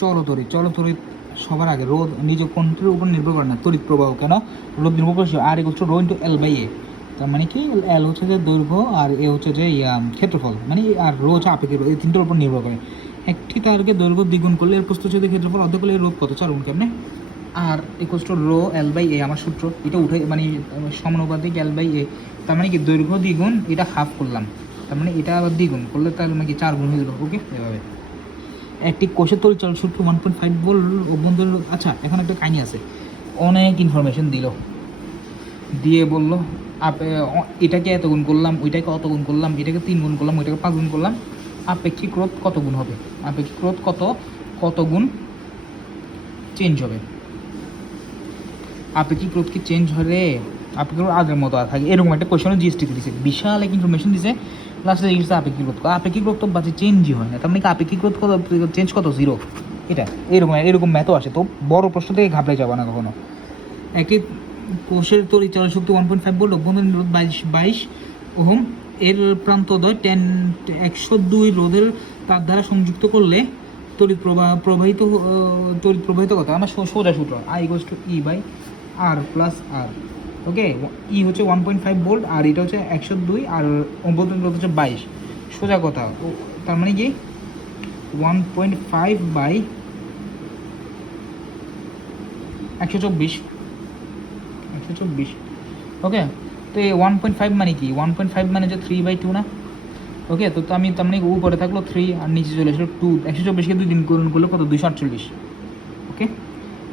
চলতরিৎ সবার আগে রোধ নিজ কোনটির উপর নির্ভর করে না, তড়িৎ প্রবাহ কেন রোধ নির্ভর করছে R equals to rho into L by A. তার মানে কি এল হচ্ছে যে দৈর্ঘ্য আর এ হচ্ছে যে ক্ষেত্রফল, মানে আর রো হচ্ছে আপেক্ষিক রোধ, এই তিনটার উপর নির্ভর করে। একটি তারকে দৈর্ঘ্য দ্বিগুণ করলে এর প্রস্থচ্ছেদের ক্ষেত্রফল অর্ধেক করলে এর রোধ কত 4 গুণ কেমনে, R equals to rho L by A আমার সূত্র, এটা উঠে মানে সমানুপাতিক এল বাই এ। তার মানে কি দৈর্ঘ্য দ্বিগুণ এটা হাফ করলাম, তার মানে এটা আবার দ্বিগুণ করলে তার মানে কি 4 গুণ হয়ে গেল। ওকে, এভাবে একটি কোষের তড়িৎ সূত্র 1.5 ভোল্ট অভ্যন্তরীণ। আচ্ছা, এখন একটা কাহিনী আছে, অনেক ইনফরমেশন দিল, দিয়ে বলল এটাকে এত গুণ করলাম, ওইটাকে অত গুণ করলাম, এটাকে 3 গুণ করলাম, ওইটাকে 5 গুণ করলাম, আপেক্ষিক রোধ কত গুণ হবে, আপেক্ষিক রোধ কত গুণ চেঞ্জ হবে, আপেক্ষিক রোধ কি চেঞ্জ হলে আপেক্ষিক রোধ আগের মতো থাকে, এরকম একটা কোয়েশনও জিএসটিতে দিছে, বিশাল এক ইনফরমেশন দিছে। লাস্টে জিজ্ঞেস আপেক্ষিক রোধ, আপেক্ষিক রোধ তো বাজে চেঞ্জই হয় না, তার মানে কি আপেক্ষিক রোধ কত চেঞ্জ কত 0, এটা এরকম ম্যাথও আসে, তো বড় প্রশ্ন থেকে ঘাবড়ে যাবে না কখনো। একটি কোষের তড়িৎ চলন শক্তি 1.5 ভোল্ট অভ্যন্তরীণ রোধ 22 ওহম, এর প্রান্তদ্বয় 102 রোধের তার দ্বারা সংযুক্ত করলে তড়িৎ প্রবাহিত কথা আমার সোজা সূত্র I equals to E by R plus R. Okay, E হচ্ছে 1.5 ভোল্ট আর এটা হচ্ছে 102 আর অভ্যন্তরীণ রোধ হচ্ছে 22, সোজা কথা। তার মানে কি 1.5 বাই 124। ওকে, তো এই 1.5 মানে কি, 1.5 মানে যে 3/2 না। ওকে, তো আমি তার মানে উপরে থাকলো 3 আর নিচে চলে আসলো 2, 124কে 2 দিন গুণ করলে কত 248। ওকে,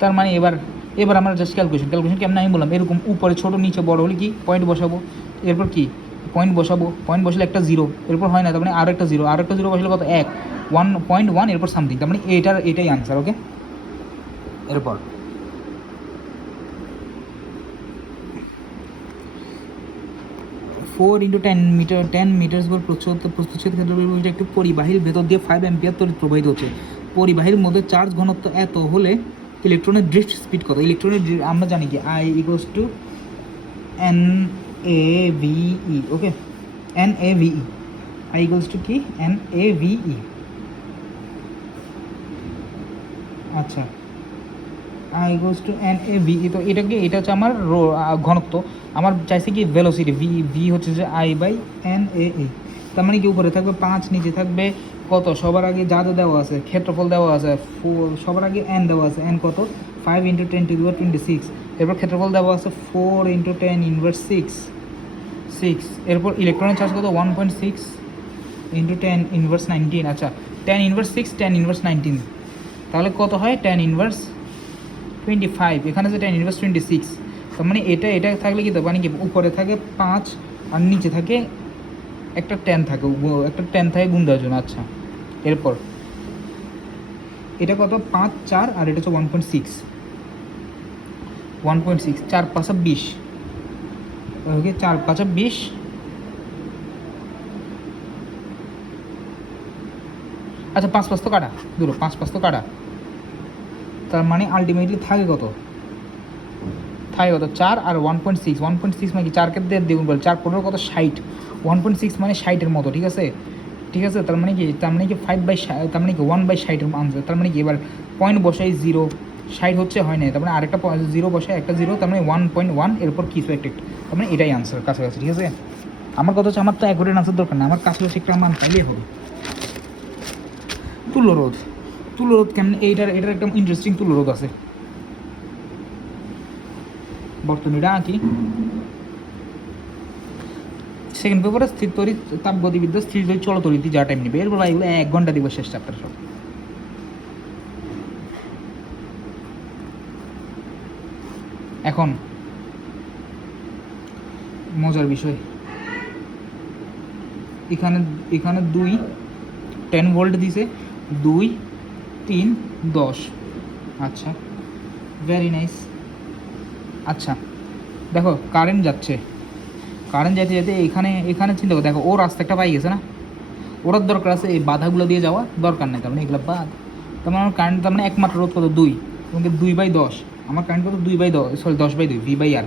তার মানে এবার আমরা জাস্ট ক্যালকুলেশন কেমন আমি বললাম, এরকম উপরে ছোটো নিচে বড় হলে কি পয়েন্ট বসাবো, এরপর কি পয়েন্ট বসালে একটা 0, এরপর হয় না, তার মানে আরও একটা জিরো বসালে কত 1.1, এরপর সামথিং, তার মানে এটাই আনসার। ওকে, এরপর 4 × 10 মিটার পর প্রস্থচ্ছেদ ক্ষেত্রে একটি পরিবাহীর ভেতর দিয়ে 5 অ্যাম্পিয়ার তড়িৎ প্রবাহিত হচ্ছে। পরিবাহীর মধ্যে চার্জ ঘনত্ব এত হলে ইলেকট্রনের ড্রিফট স্পিড কত, ইলেকট্রনের আমরা জানি কি I equals two NAVE। Okay, NAVE, I equals two কি NAVE। আচ্ছা, আই ইকুয়ালস টু NAVE, তো এটা হচ্ছে আমার ঘনত্ব, আমার চাইছে কি ভেলোসিটি, ভি হচ্ছে যে I বাই NAE। তার মানে কি উপরে থাকবে 5, নিচে থাকবে কত, সবার আগে যা দেওয়া আছে ক্ষেত্রফল দেওয়া আছে 4, সবার আগে n দেওয়া আছে, n কত 5 × 10⁻26, এরপর ক্ষেত্রফল দেওয়া আছে 4 × 10⁻6, এরপর ইলেকট্রনের চার্জ কত 1.6 × 10⁻19। আচ্ছা, 10⁻6 10⁻19, তাহলে কত হয় 10⁻25, এখানে যে 10⁻26, তার মানে এটা থাকলে কি, মানে কি উপরে থাকে 5 আর নিচে থাকে একটা 10 থাকে গুণ দেওয়ার জন্য। আচ্ছা, এরপর এটা কত 5 4 আর এটা হচ্ছে 1.6, 4 5 20, ওকে 4 5 20, আচ্ছা 5 5 তো কাটা, 5 5 তো কাটা, তার মানে আলটিমেটলি থাকে কত 4 আর 1.6 মানে কি 4কে দ্বিগুণ করে 4 15 কত 60, 1.6 মানে 60-এর মতো, ঠিক আছে। তার মানে কি 5/60, তার মানে কি 1/60 আনসার। তার মানে কি এবার পয়েন্ট বসাই 0, 60 হচ্ছে হয় না, তার মানে আরেকটা 0 বসাই, একটা 0, তার মানে 1.1, এরপর কিছু একটা, তার মানে এটাই আনসার কাছাকাছি, ঠিক আছে। আমার কথা হচ্ছে আমার তো অ্যাকুরেট আনসার দরকার না, আমার কাছাকাছি একটা মান পাইলেই হবে। তুল্যরোধ কেমন, এটার একটা ইন্টারেস্টিং তুল্যরোধ আছে, বর্তনীটা আঁকি। সেকেন্ড পেপারে স্থির তড়িৎ তাপগতিবিদ্যা, স্থির তড়িৎ চলতরিতি যা টাইম নেবে, এরপর এগুলো 1 ঘন্টা দিব শেষ চ্যাপ্টার সব। এখন মজার বিষয়, এখানে 2 10 ভোল্ট দিছে, 2 3 10। আচ্ছা, ভেরি নাইস। আচ্ছা দেখো, কারেন্ট যেতে এখানে চিন্তা করো, দেখো ও রাস্তা একটা পাই গেছে না, ওরার দরকার আছে এই বাধাগুলো দিয়ে যাওয়া দরকার নেই, তার মানে এগুলো বাদ। তার মানে আমার কারেন্ট, তার মানে একমাত্র রোধ কত 2, তোমাকে 2/10, আমার কারেন্ট কত 2/10, সরি 10/2, V/R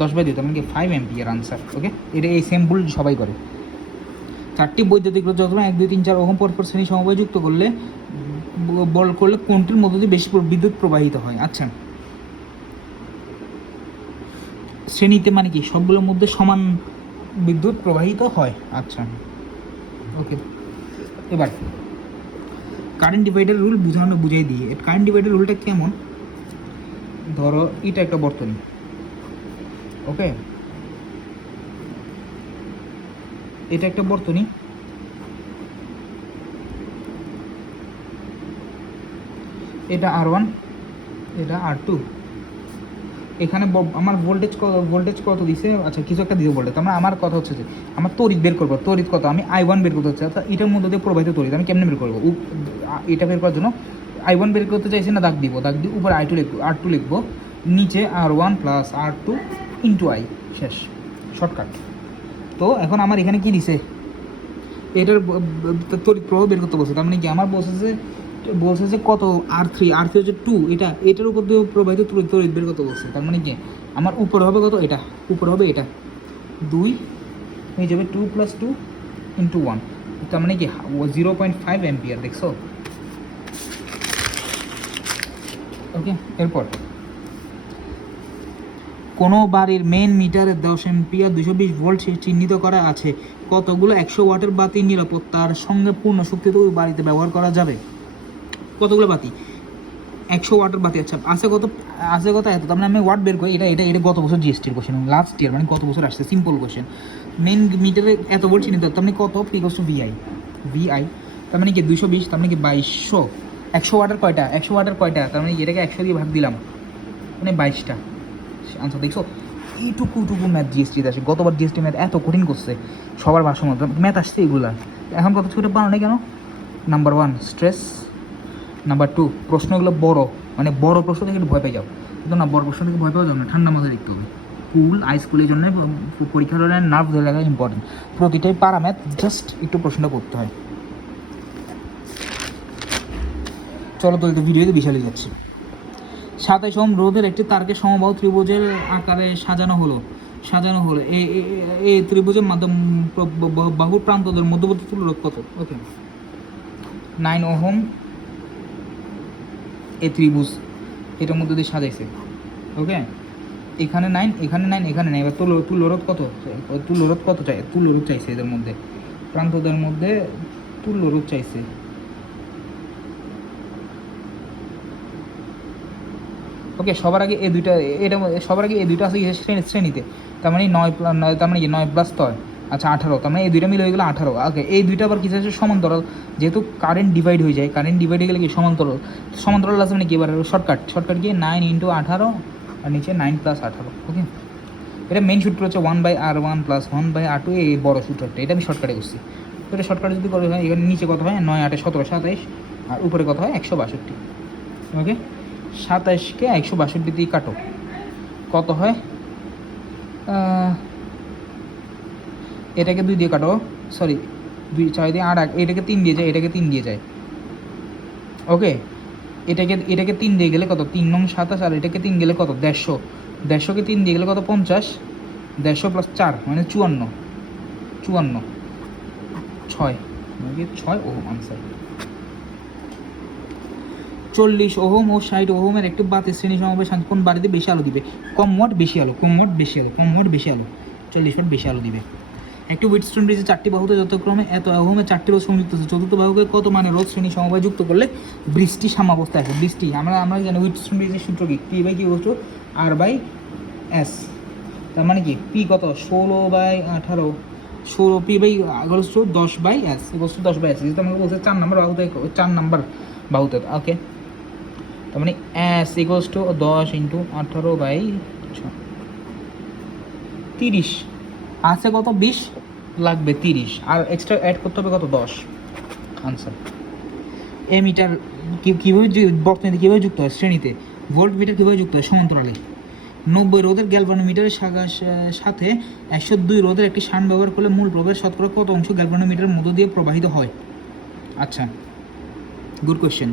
10/2, তার মানে কি 5 অ্যাম্পিয়ার আনসার। ওকে, এটা এই সেম ভুল সবাই করে। 4টি বৈদ্যুতিক রোধ যখন 1 2 3 4 ওহম পরস্পর শ্রেণী সমবায় যুক্ত করলে বল করলে কোনটির মধ্য দিয়ে বেশি বিদ্যুৎ প্রবাহিত হয়? আচ্ছা, শ্রেণীতে মানে কি সবগুলোর মধ্যে সমান বিদ্যুৎ প্রবাহিত হয়। আচ্ছা, ওকে। এবার কারেন্ট ডিভাইডার রুল বুঝাই দিই। কারেন্ট ডিভাইডার রুলটা কেমন? ধরো এটা একটা বর্তনী, ওকে, এটা একটা বর্তনী, এটা R1, এটা R2। এখানে আমার ভোল্টেজ কত দিছে? আচ্ছা, কিছু একটা দিতে বলতে, তার মানে আমার কথা হচ্ছে যে আমার তড়িৎ বের করবো। তড়িৎ কত? আমি I1 বের করতে হচ্ছে। অর্থাৎ এটার মধ্যে দিয়ে প্রবাহিত তড়িৎ আমি কেমনে বের করবো? এটা বের করার জন্য I1 বের করতে চাইছি না, দাগ দিব, উপরে R2 লিখবো, নিচে R1 plus R2 into I, শেষ, শর্টকাট। তো এখন আমার এখানে কি দিছে? এটার তড়িৎ প্রবাহ বের করতে বলছে। তার মানে কি আমার বলছে যে কত? R3 হচ্ছে 2, এটার উপর দিয়ে প্রবাহিত তড়িৎ বের করতে বলছে। তার মানে কি আমার উপরে হবে কত? এটা উপরে হবে, এটা 2 হয়ে যাবে, 2 + 2 × 1, তার মানে কি 0.5 অ্যাম্পিয়ার। দেখছো? ওকে। এরপর কোনো বাড়ির মেইন মিটারে 10 অ্যাম্পিয়ার 220 ভোল্ট চিহ্নিত করা আছে। কতগুলো 100 ওয়াটের বাতি নিরাপত্তার সঙ্গে পূর্ণ শক্তিতে ওই বাড়িতে ব্যবহার করা যাবে? কতগুলো বাতি? 100 ওয়াটের বাতি। আচ্ছা, আছে কত? এত। তার মানে আমি ওয়াট বের করি। এটা গত বছর জিএসটির কোশ্চেন, লাস্ট ইয়ার, মানে গত বছর আসছে, সিম্পল কোশ্চেন। মেইন মিটারে এত ভোল্ট চিহ্নিত, তার মানে কত? P = VI, তার মানে কি 220, তার মানে কি 2200। 100 ওয়াটের কয়টা? 100 ওয়াটের কয়টা? তার মানে এটাকে 100 দিয়ে ভাগ দিলাম, মানে 22টা আনসার। দেখছো, এইটুকু ম্যাথ জিএসটিতে আসে। গতবার জিএসটি ম্যাথ এত কঠিন করছে, সবার ভাষার মধ্যে ম্যাথ আসছে এগুলা। এখন কত ছোটো পারো না কেন? নাম্বার 1 স্ট্রেস, নাম্বার 2 প্রশ্নগুলো বড়, মানে বড় প্রশ্ন থেকে একটু ভয় পেয়ে যাও। কিন্তু না, বড় প্রশ্ন থেকে ভয় পাওয়া যাবে না, ঠান্ডা মাথায় দেখতে হবে। স্কুলের জন্য পরীক্ষার হলে নার্ভ ধরে রাখা ইম্পর্টেন্ট। প্রতিটাই পারা ম্যাথ, জাস্ট একটু প্রশ্নটা করতে হয়। চলো তো ভিডিওতে বিশালই যাচ্ছে। 27 ওহম রোধের একটি তারকে সমবাহু ত্রিভুজের আকারে সাজানো হলো। এই ত্রিভুজের মাধ্যম বাহুর প্রান্তদের মধ্যবর্তী তুল্যরোধ কত? ওকে, 9 ওহম। এই ত্রিভুজ এটার মধ্যে দিয়ে সাজাইছে, ওকে, এখানে 9, এখানে 9, এখানে 9। এবার তুল্যরোধ কত? তুল্যরোধ চাইছে এদের মধ্যে, প্রান্তদের মধ্যে তুল্যরোধ চাইছে। ওকে, সবার আগে এই দুইটা আছে শ্রেণীতে, তার মানে 9, তার মানে কি 9 + 3, আচ্ছা 18, তার মানে এই দুইটা মিলে হয়ে গেলো 18। ওকে, এই দুইটা আবার কিছু আছে সমান্তরাল, যেহেতু কারেন্ট ডিভাইড হয়ে যায়, কারেন্ট ডিভাইড হয়ে গেলে কি সমান্তরাল আছে, মানে কি এবার শর্টকাট গিয়ে 9 × 18 আর নিচে 9 + 18। ওকে, এটা মেইন সূত্র হচ্ছে 1/R1 + 1/R2, এই বড় সূত্রটা, এটা আমি শর্টকাটে করছি। তো এটা শর্টকাটে যদি করা হয়, এখানে নিচে কত হয়? 9 × 8 = 17, 27, আর উপরে কত হয়? 162। ওকে, 27কে 162 দিয়ে কাটো, কত হয়? এটাকে 2 দিয়ে কাটো, সরি 2 4 দিয়ে 8, এটাকে 3 দিয়ে যায়, এটাকে 3 দিয়ে যায়। ওকে, এটাকে 3 দিয়ে গেলে কত? 3 নং 27, আর এটাকে 3 গেলে কত? 150। 150কে 3 দিয়ে গেলে কত? 50। 150 + 4 মানে 54। 6 ওহম আনসার। 40 ওহম ও 60 ওহমের একটি বাতির শ্রেণী সমবায় কোন বাড়িতে বেশি আলো দিবে? কম ওয়াট বেশি আলো। 40 ওয়াট বেশি আলো দিবে। একটি হুইটস্টোন ব্রিজে 4টি বাহুতে যথাক্রমে এত ওহমের 4টি রোধ সংযুক্ত আছে। চতুর্থ বাহুকে কত মানে রোধ শ্রেণী সমবায় যুক্ত করলে ব্রিজটি সাম্যাবস্থায় আসে? আমরা জানি হুইটস্টোন ব্রিজের সূত্র কি? P/Q=R/S। তার মানে কি P কত? 16/18, 10/S, 10/S, যেহেতু আমাকে বলছে 4 নম্বর বাহুতে, ওকে। তার মানে S = 10 × 18/6, 30 আছে কত? 20 লাগবে, 30, আর এক্সট্রা অ্যাড করতে হবে কত? 10 আনসার। মিটার কীভাবে বর্তনীতে কীভাবে যুক্ত হয়? শ্রেণীতে। ভোল্ট মিটার কীভাবে যুক্ত হয়? সমান্তরালে। 90 রোধের গ্যালভানোমিটারের সাথে 102 রোধের একটি শান ব্যবহার করলে মূল প্রবাহের শতকরা কত অংশ গ্যালভানোমিটারের মধ্য দিয়ে প্রবাহিত হয়? আচ্ছা, গুড কোয়েশ্চেন।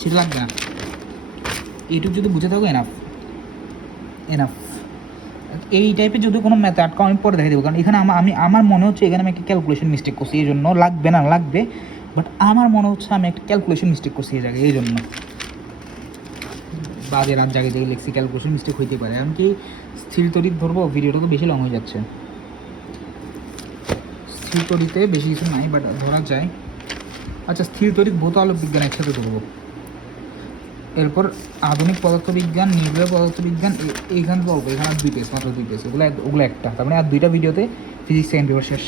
সেটা লাগবে না, এইটুকু যদি বুঝে থাকো এনাফ এনাফ। এই টাইপের যদি কোনো ম্যাথ আটকা আমি পরে দেখে দেবো, কারণ এখানে আমার মনে হচ্ছে এখানে আমি একটা ক্যালকুলেশন মিস্টেক করছি, এই জন্য লাগবে না লাগবে, বাট আমার মনে হচ্ছে আমি একটা ক্যালকুলেশন মিস্টেক করছি এই জায়গায়, এই জন্য বাজে রাত জায়গায় জায়গায় লিখছি, ক্যালকুলেশন মিস্টেক হইতে পারে। এমনকি স্থির তড়িৎ ধরবো, ভিডিওটা তো বেশি লং হয়ে যাচ্ছে, স্থির তড়িতে বেশি কিছু নাই বাট ধরা যায়। আচ্ছা, স্থির তড়িৎ ভৌত আলোক বিজ্ঞান একসাথে ধরবো, এরপর আধুনিক পদার্থবিজ্ঞান, নির্ভর পদার্থবিজ্ঞান, এইখানে অল্প, এখানে আর 2 পেজ, মাত্র 2 পেজ, ওগুলো একটা, তার মানে আর 2টা ভিডিওতে ফিজিক্স সেকেন্ড পেপার শেষ।